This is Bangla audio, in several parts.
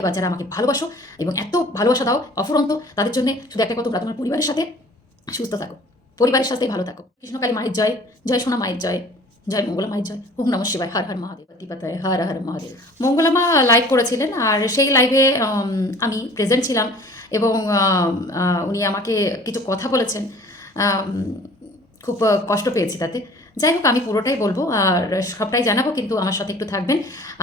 এবার যারা আমাকে ভালোবাসো এবং এত ভালোবাসা দাও, অফুরন্ত, তাদের জন্য শুধু একটা কথা তোমার পরিবারের সাথে সুস্থ থাকো, পরিবারের সাথে ভালো থাকো। কৃষ্ণকালী মায়ের জয় জয় সোনা মায়ের জয় জয় মঙ্গলা মায়ের জয়। ওম নম শিবায়, হর হর মহাদেব দিপাতায় হর হর মহাদেব। মঙ্গলা মা লাইভ করেছিলেন আর সেই লাইভে আমি প্রেজেন্ট ছিলাম এবং উনি আমাকে কিছু কথা বলেছেন। খুব কষ্ট পেয়েছি তাতে। যাই হোক আমি পুরোটাই বলব আর সবটাই জানাব কিন্তু আমার সাথে একটু থাকবেন।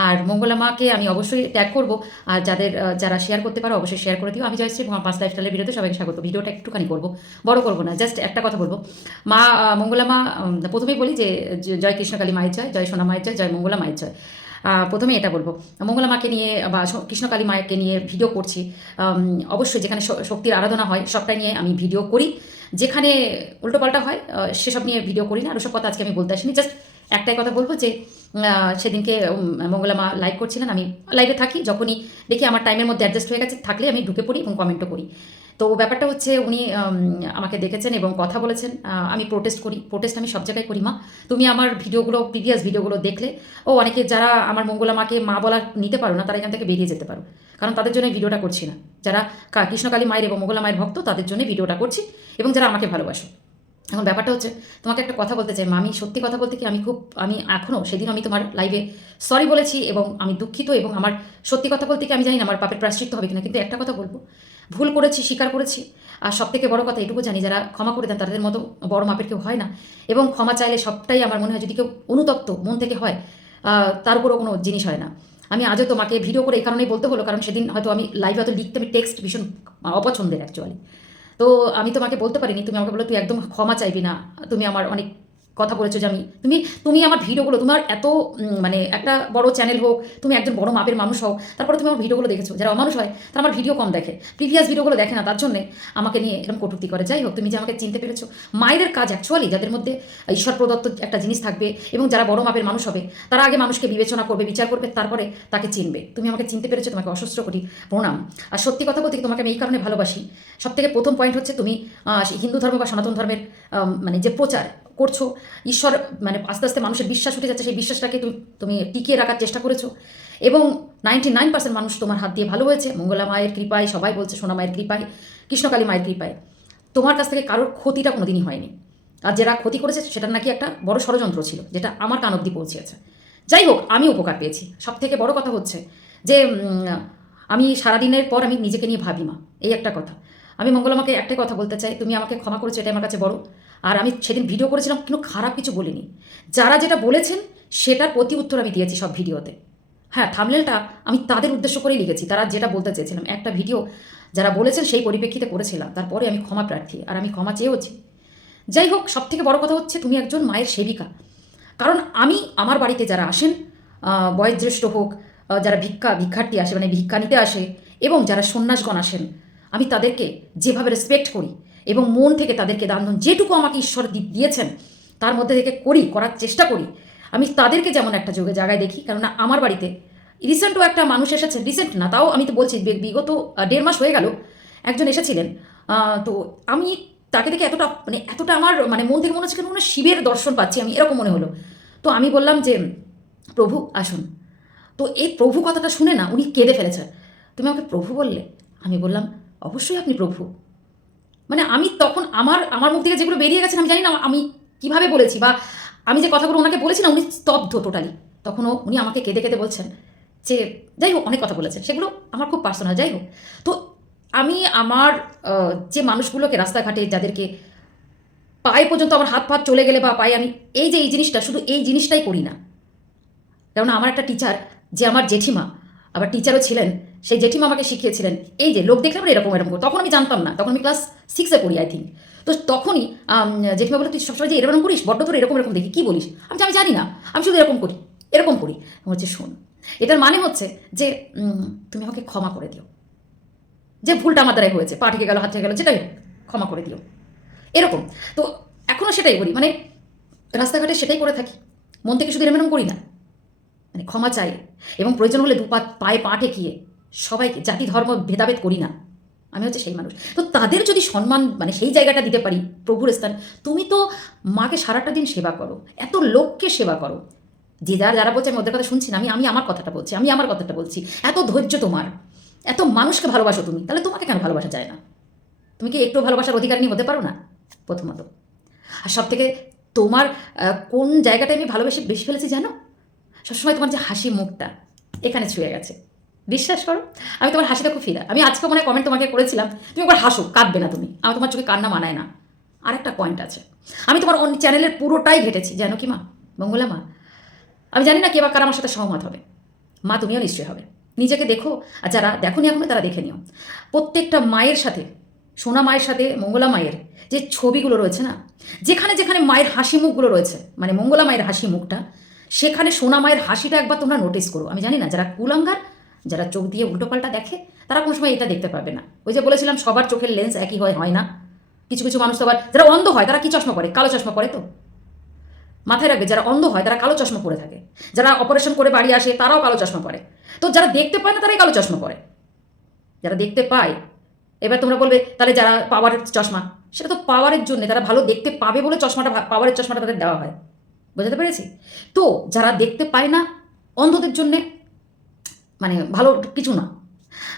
আর মঙ্গলা মাকে আমি অবশ্যই ট্যাগ করব। আর যাদের যারা শেয়ার করতে পারো অবশ্যই শেয়ার করে দিও। আমি আমার পাঁচ লাইফ লাইফস্টাইলের ভিডিওতে সবাইকে স্বাগত। ভিডিওটা একটুখানি করব। বড় করব না জাস্ট একটা কথা বলব। মা আহ, মঙ্গলা মা প্রথমেই বলি যে জয় কৃষ্ণকালী মায়ের জয় জয় সোনা মায়ের জয় জয় মঙ্গলা মায়ের জয়। প্রথমে এটা বলব। মঙ্গলা মাকে নিয়ে বা কৃষ্ণকালী মায়েরকে নিয়ে ভিডিও করছি। অবশ্যই যেখানে শক্তির আরাধনা হয় সবটাই নিয়ে আমি ভিডিও করি। যেখানে উল্টোপাল্টা হয় সেসব নিয়ে ভিডিও করি না। আর ওসব কথা আজকে আমি বলতে আসিনি। জাস্ট একটাই কথা বলব যে সেদিনকে মঙ্গলা মা লাইভ করছিলেন। আমি লাইভে থাকি। যখনই দেখি আমার টাইমের মধ্যে অ্যাডজাস্ট হয়ে গেছে, থাকলে আমি ঢুকে পড়ি এবং কমেন্টও করি। তো ব্যাপারটা হচ্ছে, উনি আমাকে দেখেছেন এবং কথা বলেছেন। আমি প্রোটেস্ট করি। প্রোটেস্ট আমি সব জায়গায় করি, মা। তুমি আমার ভিডিওগুলো প্রিভিয়াস ভিডিওগুলো দেখলে, ও অনেকে যারা আমার মঙ্গলা মাকে মা বলা নিতে পারো না, তারা এখান থেকে বেরিয়ে যেতে পারো। কারণ তাদের জন্য ভিডিওটা করছি না। যারা কৃষ্ণকালী মায়ের এবং মঙ্গলা মায়ের ভক্ত তাদের জন্য ভিডিওটা করছি এবং যারা আমাকে ভালোবাসো। এখন ব্যাপারটা হচ্ছে তোমাকে একটা কথা বলতে চাই। মা, আমি সত্যি কথা বলতে কি আমি খুব আমি এখনও সেদিন আমি তোমার লাইভে সরি বলেছি এবং আমি দুঃখিত এবং আমার সত্যি কথা বলতে কি আমি জানি না আমার পাপের প্রাশ্চিত্য হবে কিনা কিন্তু একটা কথা বলব। ভুল করেছি স্বীকার করেছি আর সব থেকে বড় কথা এটুকু জানি যারা ক্ষমা করে দেন তাদের মতো বড় মাপের কেউ হয় না। এবং ক্ষমা চাইলে সবটাই আমার মনে হয় যদি কেউ অনুতপ্ত মন থেকে হয় তার উপরও কোনো জিনিস হয় না। আমি আজও তোমাকে ভিডিও করে এই কারণেই বলতে হলো, কারণ সেদিন হয়তো আমি লাইভে হয়তো লিখতে, আমি টেক্সট ভীষণ অপছন্দের অ্যাকচুয়ালি তো আমি তোমাকে বলতে পারিনি, তুমি আমাকে বলো তুই একদম ক্ষমা চাইবি না, তুমি আমার অনেক কথা বলেছ যে আমি, তুমি তুমি আমার ভিডিওগুলো, তোমার এত মানে একটা বড় চ্যানেল হোক, তুমি একজন বড় মাপের মানুষ হও তারপরে তুমি আমার ভিডিওগুলো দেখেছ, যারা অমানুষ হয়, তারা আমার ভিডিও কম দেখে। প্রিভিয়াস ভিডিওগুলো দেখে না, তার জন্যে আমাকে নিয়ে এরকম কটূক্তি করে। যাই হোক, তুমি যে আমাকে চিনতে পেরেছ, মায়েদের কাজ অ্যাকচুয়ালি যাদের মধ্যে ঈশ্বর প্রদত্ত একটা জিনিস থাকবে এবং যারা বড় মাপের মানুষ হবে, তারা আগে মানুষকে বিবেচনা করবে, বিচার করবে, তারপরে তাকে চিনবে। তুমি আমাকে চিনতে পেরেছ, তোমাকে অসুস্থ করি, প্রণাম। আর সত্যি কথা বলতে তোমাকে আমি এই কারণে ভালোবাসি। সব থেকে প্রথম পয়েন্ট হচ্ছে তুমি হিন্দু ধর্ম বা সনাতন ধর্মের মানে যে প্রচার করছ, ঈশ্বর মানে আস্তে আস্তে মানুষের বিশ্বাস উঠে যাচ্ছে, সেই বিশ্বাসটাকে তুমি তুমি টিকিয়ে রাখার চেষ্টা করেছ। এবং নাইনটি নাইন পার্সেন্ট মানুষ তোমার হাত দিয়ে ভালো হয়েছে। মঙ্গলা মায়ের কৃপায়, সবাই বলছে সোনা মায়ের কৃপায়, কৃষ্ণকালী মায়ের কৃপায়। তোমার কাছ থেকে কারোর ক্ষতিটা কোনোদিনই হয়নি। আর যারা ক্ষতি করেছে, সেটার নাকি একটা বড় ষড়যন্ত্র ছিল, যেটা আমার কান অব্দি পৌঁছেছে যাই হোক, আমি উপকার পেয়েছি। সব থেকে বড় কথা হচ্ছে যে আমি সারাদিনের পর আমি নিজেকে নিয়ে ভাবি মা। এই একটা কথা। আমি মঙ্গলমাকে একটাই কথা বলতে চাই, তুমি আমাকে ক্ষমা করেছ এটা আমার কাছে বড়। আর আমি সেদিন ভিডিও করেছিলাম কোনো খারাপ কিছু বলিনি। যারা যেটা বলেছেন, সেটার প্রতি উত্তর আমি দিয়েছি সব ভিডিওতে। হ্যাঁ থামলেলটা আমি তাদের উদ্দেশ্য করেই লিখেছি। তারা যেটা বলতে চেয়েছিলাম, একটা ভিডিও যারা বলেছেন, সেই পরিপ্রেক্ষিতে করেছিলাম। তারপরে আমি ক্ষমা প্রার্থী, আর আমি ক্ষমা চেয়েওছি। যাই হোক সব থেকে বড় কথা হচ্ছে, তুমি একজন মায়ের সেবিকা। কারণ আমি, আমার বাড়িতে যারা আসেন বয়োজ্যেষ্ঠ হোক যারা ভিক্ষা, ভিক্ষার্থী আসে মানে ভিক্ষা নিতে আসে, এবং যারা সন্ন্যাসগণ আসেন, আমি তাদেরকে যেভাবে রেসপেক্ট করি এবং মন থেকে তাদেরকে দান দেন যেটুকু আমাকে ঈশ্বর দিয়েছেন, তার মধ্যে থেকে করি, করার চেষ্টা করি। আমি তাদেরকে যেমন একটা যোগে জায়গায় দেখি, কেননা আমার বাড়িতে রিসেন্টও একটা মানুষ এসেছেন রিসেন্ট না, তাও আমি তো বলছি বিগত দেড় মাস হয়ে গেল, একজন এসেছিলেন তো আমি তাকে দেখে এতটা মানে এতটা আমার মানে মন থেকে মনে হচ্ছে কেন শিবের দর্শন পাচ্ছি আমি, এরকম মনে হলো। তো আমি বললাম যে, প্রভু, আসুন। তো এই প্রভু কথাটা শুনে না উনি কেঁদে ফেলেছে। তুমি আমাকে প্রভু বললে? আমি বললাম, অবশ্যই আপনি প্রভু। মানে আমি তখন আমার আমার মুখ থেকে যেগুলো বেরিয়ে গেছে, আমি জানি না, আমি কীভাবে বলেছি বা আমি যে কথাগুলো ওনাকে বলেছি না, উনি স্তব্ধ টোটালি তখনও উনি আমাকে কেঁদে কেঁদে বলছেন যে, যাই হোক, অনেক কথা বলেছেন। সেগুলো আমার খুব পার্সোনাল যাই হোক। তো আমি আমার যে মানুষগুলোকে রাস্তাঘাটে যাদেরকে পায়ে পর্যন্ত আমার হাত ফাত চলে গেলে বা পায়ে আমি, এই যে এই জিনিসটা, শুধু এই জিনিসটাই করি না। কারণ আমার একটা টিচার যে আমার জেঠিমা আবার টিচারও ছিলেন, সেই জেঠিমা আমাকে শিখিয়েছিলেন। এই যে লোক দেখলে আমরা এরকম এরকম। তখন আমি জানতাম না। তখন আমি ক্লাস সিক্সে পড়ি আই থিঙ্ক তো তখনই জেঠিমা বলে তুই সবসময় যে এরকম করিস, বড্ড তোর এরকম এরকম দেখি, কী বলিস? আমি আমি জানি না, আমি শুধু এরকম করি এরকম করি। হচ্ছে শোন, এটার মানে হচ্ছে যে তুমি আমাকে ক্ষমা করে দিও। যে ভুলটা আমার দ্বারাই হয়েছে, পা থেকে গেল, হাত থেকে গেল, যেটাই ক্ষমা করে দিও। এরকম। তো এখনও সেটাই করি মানে রাস্তাঘাটে সেটাই করে থাকি। মন থেকে শুধু এরম করি না। মানে ক্ষমা চাই এবং প্রয়োজন হলে দুপা পায়ে পা ঠেকিয়ে সবাইকে, জাতি, ধর্ম, ভেদাভেদ করি না। আমি হচ্ছে সেই মানুষ। তো তাদের যদি সম্মান মানে সেই জায়গাটা দিতে পারি, প্রভুর স্থান, তুমি তো মাকে সারাটা দিন সেবা করো, এত লোককে সেবা করো। যে যারা যারা বলছে, আমি ওদের কথা শুনছি না, আমি আমি আমার কথাটা বলছি, আমি আমার কথাটা বলছি। এত ধৈর্য তোমার, এত মানুষকে ভালোবাসো তুমি, তাহলে তোমাকে কেন ভালোবাসা যায় না? তুমি কি একটু ভালোবাসার অধিকার নিয়ে হতে পারো না? প্রথমত। আর সব থেকে তোমার কোন জায়গাটা আমি ভালোবেসে বেশি ফেলেছি জানো? সবসময় তোমার যে হাসি মুখটা এখানে ছুঁয়ে গেছে। বিশ্বাস করো, আমি তোমার হাসিটা খুব ফিরা আমি আজকে মনে কমেন্ট তোমাকে করেছিলাম, তুমি একবার হাসো, কাঁদবে না তুমি। আমার তোমার চোখে কান্না মানায় না। আরেকটা পয়েন্ট আছে। আমি তোমার অন্য চ্যানেলের পুরোটাই ঘেটেছি, জানো কি মা? মঙ্গলা মা? আমি জানি না কে বা কার আমার সাথে সহমত হবে। মা, তুমিও নিশ্চয়ই হবে। নিজেকে দেখো, আর যারা দেখো নি এখনও, তারা দেখে নিও। প্রত্যেকটা মায়ের সাথে, সোনা মায়ের সাথে, মঙ্গলা মায়ের যে ছবিগুলো রয়েছে না, যেখানে যেখানে মায়ের হাসি মুখগুলো রয়েছে মানে মঙ্গলা মায়ের হাসি মুখটা সেখানে সোনা মায়ের হাসিটা একবার তোমরা নোটিস করো। আমি জানি না, যারা কুলাঙ্গার, যারা চোখ দিয়ে উল্টোপাল্টা দেখে, তারা কোনো সময় এটা দেখতে পারবে না। ওই যে বলেছিলাম, সবার চোখের লেন্স একই হয় হয় না। কিছু কিছু মানুষ আবার, যারা অন্ধ হয়, তারা কি চশমা পরে? কালো চশমা পরে তো? মাথায় রাখবে, যারা অন্ধ হয়, তারা কালো চশমা পরে থাকে। যারা অপারেশন করে বাড়ি আসে, তারাও কালো চশমা পরে। তো যারা দেখতে পায় না, তারাই কালো চশমা পরে। যারা দেখতে পায়, এবার তোমরা বলবে, তাহলে যারা পাওয়ারের চশমা, সেটা তো পাওয়ারের জন্য, তারা ভালো দেখতে পাবে বলে চশমাটা পাওয়ারের চশমাটা তাদের দেওয়া হয়। বোঝাতে পেরেছি? তো যারা দেখতে পায় না, অন্ধদের জন্যে মানে ভালো কিছু না।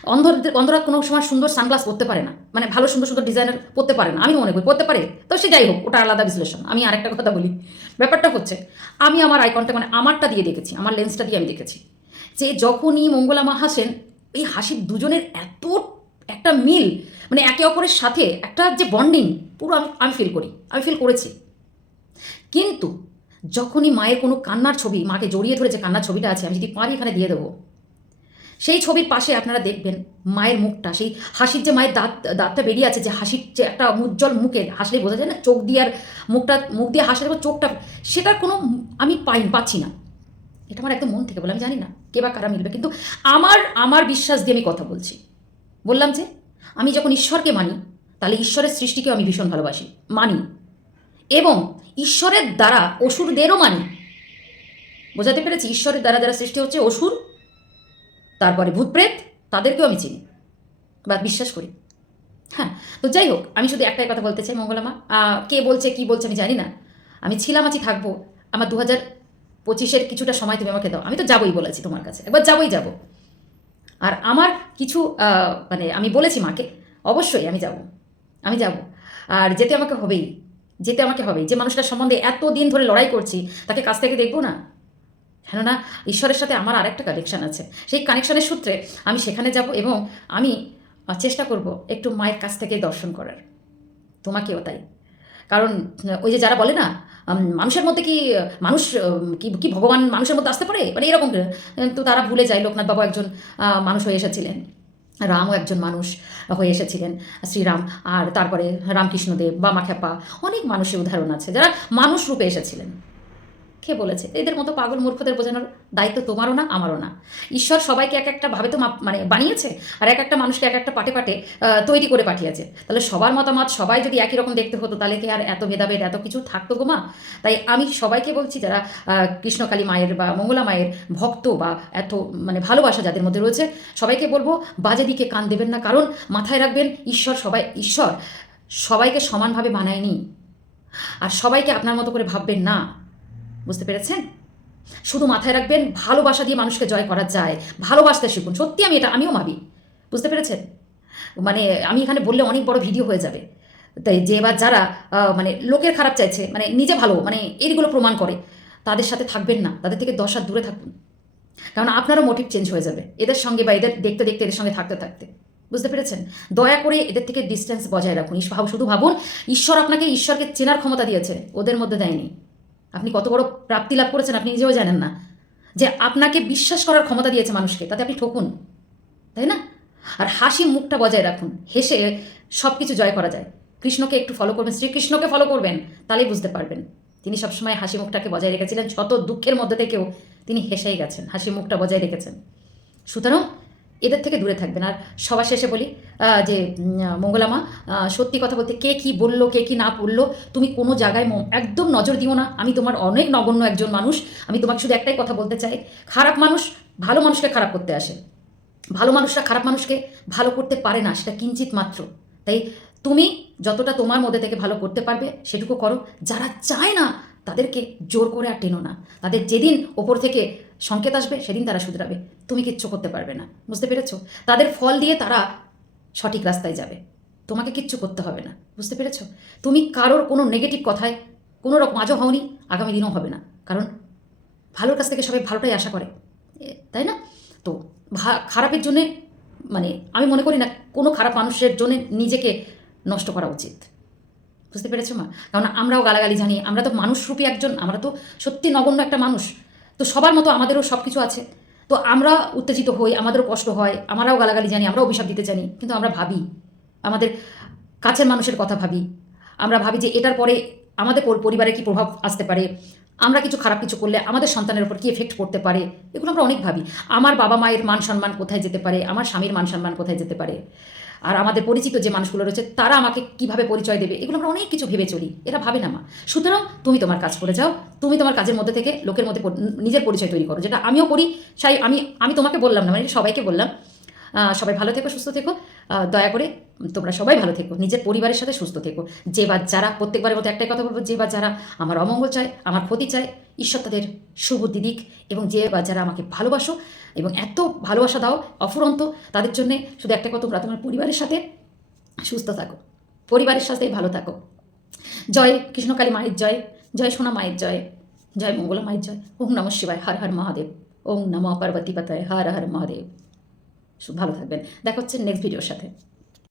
অন্ধদের অন্ধরা কোনো সময় সুন্দর সানগ্লাস পরতে পারে না। মানে ভালো সুন্দর সুন্দর ডিজাইনার পরতে পারে না। আমি মনে করি পরতে পারে। তো সে যাই হোক, ওটা আলাদা বিশ্লেষণ। আমি আরেকটা কথা বলি। ব্যাপারটা হচ্ছে, আমি আমার আইকনটা মানে আমারটা দিয়ে দেখেছি, আমার লেন্সটা দিয়ে আমি দেখেছি। যে যখনই মঙ্গলামা হাসেন, এই হাসির দুজনের এত একটা মিল মানে একে অপরের সাথে একটা যে বন্ডিং পুরো আমি আমি ফিল করি। আমি ফিল করেছি। কিন্তু যখনই মায়ের কোনো কান্নার ছবি, মাকে জড়িয়ে ধরে যে কান্নার ছবিটা আছে, আমি যদি পারি এখানে দিয়ে দেবো। সেই ছবির পাশে আপনারা দেখবেন মায়ের মুখটা, সেই হাসির যে মায়ের দাঁত, দাঁতটা বেরিয়ে আছে, যে হাসির যে একটা উজ্জ্বল মুখে হাসলেই বোঝা যায় না? চোখ দিয়ে আর মুখটা, মুখ দিয়ে হাসলে চোখটা, সেটার কোনো আমি পাই, পাচ্ছি না। এটা আমার একদম মন থেকে বলে, আমি জানি না কে বা কারা মিলবে, কিন্তু আমার আমার বিশ্বাস দিয়ে আমি কথা বলছি। বললাম যে, আমি যখন ঈশ্বরকে মানি, তাহলে ঈশ্বরের সৃষ্টিকেও আমি ভীষণ ভালোবাসি, মানি। এবং ঈশ্বরের দ্বারা অসুরদেরও মানি। বোঝাতে পেরেছি, ঈশ্বরের দ্বারা যারা সৃষ্টি হচ্ছে অসুর, তারপরে ভূতপ্রেত, তাদেরকেও আমি চিনি বা বিশ্বাস করি। হ্যাঁ তো যাই হোক, আমি শুধু একটাই কথা বলতে চাই মঙ্গলামা কে বলছে, কি বলছে আমি জানি না। আমি ছিলাম আছি থাকব, আমার দু হাজার পঁচিশের কিছুটা সময় তুমি আমাকে দাও। আমি তো যাবোই বলেছি তোমার কাছে, একবার যাবোই যাব। আর আমার কিছু মানে আমি বলেছি মাকে, অবশ্যই আমি যাব আমি যাব। আর যেতে আমাকে হবেই। যেতে আমাকে হবে, যে মানুষটার সম্বন্ধে এত দিন ধরে লড়াই করছি, তাকে কাছ থেকে দেখব না? কেননা ঈশ্বরের সাথে আমার আরেকটা কানেকশান আছে। সেই কানেকশানের সূত্রে আমি সেখানে যাব এবং আমি চেষ্টা করব একটু মায়ের কাছ থেকে দর্শন করার। তোমাকেও তাই। কারণ ওই যে যারা বলে না মানুষের মধ্যে কি, মানুষ কি কি ভগবান মানুষের মধ্যে আসতে পারে? মানে এরকম তো তারা ভুলে যায়, লোকনাথ বাবু একজন মানুষ হয়ে এসেছিলেন। রামও একজন মানুষ হয়ে এসেছিলেন, শ্রীরাম। আর তারপরে রামকৃষ্ণদেব বা মাখ্যাপা অনেক মানুষের উদাহরণ আছে। যারা মানুষ রূপে এসেছিলেন। কে বলেছে। এদের মতো পাগল মূর্খদের বোঝানোর দায়িত্ব তোমারও না, আমারও না। ঈশ্বর সবাইকে এক একটা ভাবে তো মানে বানিয়েছে আর এক একটা মানুষকে এক একটা পাটে পাটে তৈরি করে পাঠিয়েছে। তাহলে সবার মতামত সবাই যদি একই রকম দেখতে হতো, তাহলে কি আর এত ভেদাভেদ, এত কিছু থাকতো গো মা? তাই আমি সবাইকে বলছি, যারা কৃষ্ণকালী মায়ের বা মঙ্গলা মায়ের ভক্ত বা এত মানে ভালোবাসা যাদের মধ্যে রয়েছে, সবাইকে বলব, বাজে দিকে কান দেবেন না। কারণ মাথায় রাখবেন, ঈশ্বর সবাই, ঈশ্বর সবাইকে সমানভাবে বানায়নি আর সবাইকে আপনার মতো করে ভাববেন না। বুঝতে পেরেছেন? শুধু মাথায় রাখবেন, ভালোবাসা দিয়ে মানুষকে জয় করা যায়। ভালোবাসতে শিখুন। সত্যি আমি এটা, আমিও ভাবি। বুঝতে পেরেছেন? মানে আমি এখানে বললে অনেক বড় ভিডিও হয়ে যাবে। তাই যে এবার যারা মানে লোকের খারাপ চাইছে মানে নিজে ভালো মানে এইগুলো প্রমাণ করে, তাদের সাথে থাকবেন না। তাদের থেকে দশ হাত দূরে থাকুন। কারণ আপনারও মোটিভ চেঞ্জ হয়ে যাবে। এদের সঙ্গে বা এদের দেখতে দেখতে এদের সঙ্গে থাকতে থাকতে। বুঝতে পেরেছেন? দয়া করে এদের থেকে ডিস্টেন্স বজায় রাখুন। ভাব- শুধু ভাবুন, ঈশ্বর আপনাকে, ঈশ্বরকে চেনার ক্ষমতা দিয়েছে। ওদের মধ্যে দেয়নি। আপনি কত বড় প্রাপ্তি লাভ করেছেন আপনি নিজেও জানেন না। যে আপনাকে বিশ্বাস করার ক্ষমতা দিয়েছে মানুষকে, তাতে আপনি ঠকুন, তাই না? আর হাসি মুখটা বজায় রাখুন, হেসে সব কিছু জয় করা যায়। কৃষ্ণকে একটু ফলো করবেন, শ্রীকৃষ্ণকে ফলো করবেন, তাহলেই বুঝতে পারবেন। তিনি সবসময় হাসি মুখটাকে বজায় রেখেছিলেন, শত দুঃখের মধ্যে থেকেও তিনি হেসেই গেছেন, হাসি মুখটা বজায় রেখেছেন। সুতরাং এদের থেকে দূরে থাকবেন। আর সবার শেষে বলি যে মঙ্গলামা সত্যি কথা বলতে কে কি বলল, কে কি না বলল, তুমি কোনো জায়গায় একদম নজর দিও না। আমি তোমার অনেক নগণ্য একজন মানুষ। আমি তোমাকে শুধু একটাই কথা বলতে চাই, খারাপ মানুষ ভালো মানুষকে খারাপ করতে আসে। ভালো মানুষরা খারাপ মানুষকে ভালো করতে পারে না, সেটা কিঞ্চিত মাত্র। তাই তুমি যতটা তোমার মধ্যে থেকে ভালো করতে পারবে, সেটুকু করো। যারা চায় না তাদেরকে জোর করে আর টেনো না। তাদের যেদিন ওপর থেকে সংকেত আসবে, সেদিন তারা শুধরাবে। তুমি কিচ্ছু করতে পারবে না। বুঝতে পেরেছ? তাদের ফল দিয়ে তারা সঠিক রাস্তায় যাবে। তোমাকে কিচ্ছু করতে হবে না। বুঝতে পেরেছ? তুমি কারোর কোনো নেগেটিভ কথায় কোনো রকম আজও হওনি, আগামী দিনও হবে না। কারণ ভালোর কাছ থেকে সবাই ভালোটাই আশা করে। তাই না? তো খারাপের জন্যে মানে আমি মনে করি না, কোনো খারাপ মানুষের জন্য নিজেকে নষ্ট করা উচিত। বুঝতে পেরেছ মা? কারণ আমরাও গালাগালি জানি, আমরা তো মানুষরূপী একজন, আমরা তো সত্যি নগণ্য একটা মানুষ। তো সবার মতো আমাদেরও সব কিছু আছে। তো আমরা উত্তেজিত হই, আমাদেরও কষ্ট হয়, আমরাও গালাগালি জানি, আমরাও অভিশাপ দিতে জানি, কিন্তু আমরা ভাবি, আমাদের কাছের মানুষের কথা ভাবি। আমরা ভাবি যে এটার পরে আমাদের পরিবারে কি প্রভাব আসতে পারে? আমরা কিছু খারাপ কিছু করলে আমাদের সন্তানের উপর কি এফেক্ট পড়তে পারে? এগুলো আমরা অনেক ভাবি। আমার বাবা মায়ের মান সম্মান কোথায় যেতে পারে? আমার স্বামীর মান সম্মান কোথায় যেতে পারে? আর আমাদের পরিচিত যে মানুষগুলো রয়েছে, তারা আমাকে কীভাবে পরিচয় দেবে? এগুলো আমরা অনেক কিছু ভেবে চলি। এরা ভাবে না মা। সুতরাং তুমি তোমার কাজ করে যাও। তুমি তোমার কাজের মধ্যে থেকে লোকের মধ্যে নিজের পরিচয় তৈরি করো। যেটা আমিও করি, সাই আমি আমি তোমাকে বললাম না মানে সবাইকে বললাম। সবাই ভালো থেকো, সুস্থ থেকো। দয়া করে তোমরা সবাই ভালো থেকো, নিজের পরিবারের সাথে সুস্থ থেকো। যে বা যারা, প্রত্যেকবারের মতো একটাই কথা বলব, যে বা যারা আমার অমঙ্গল চায়, আমার ক্ষতি চায়, ঈশ্বর তাদের সুবুদ্ধি দিক এবং যে বা যারা আমাকে ভালোবাসো এবং এত ভালোবাসা দাও অফুরন্ত, তাদের জন্যে শুধু একটা কথা, তোমরা তোমার পরিবারের সাথে সুস্থ থাকো, পরিবারের সাথে ভালো থাকো। জয় কৃষ্ণকালী মায়ের জয় জয় সোনা মায়ের জয় জয় মঙ্গলা মায়ের জয়, ওম নম শিবায়, হর হর মহাদেব, ওম নম পার্বতী পাতায়, হর হর মহাদেব। ভালো থাকবেন। দেখা হচ্ছে নেক্সট ভিডিওর সাথে।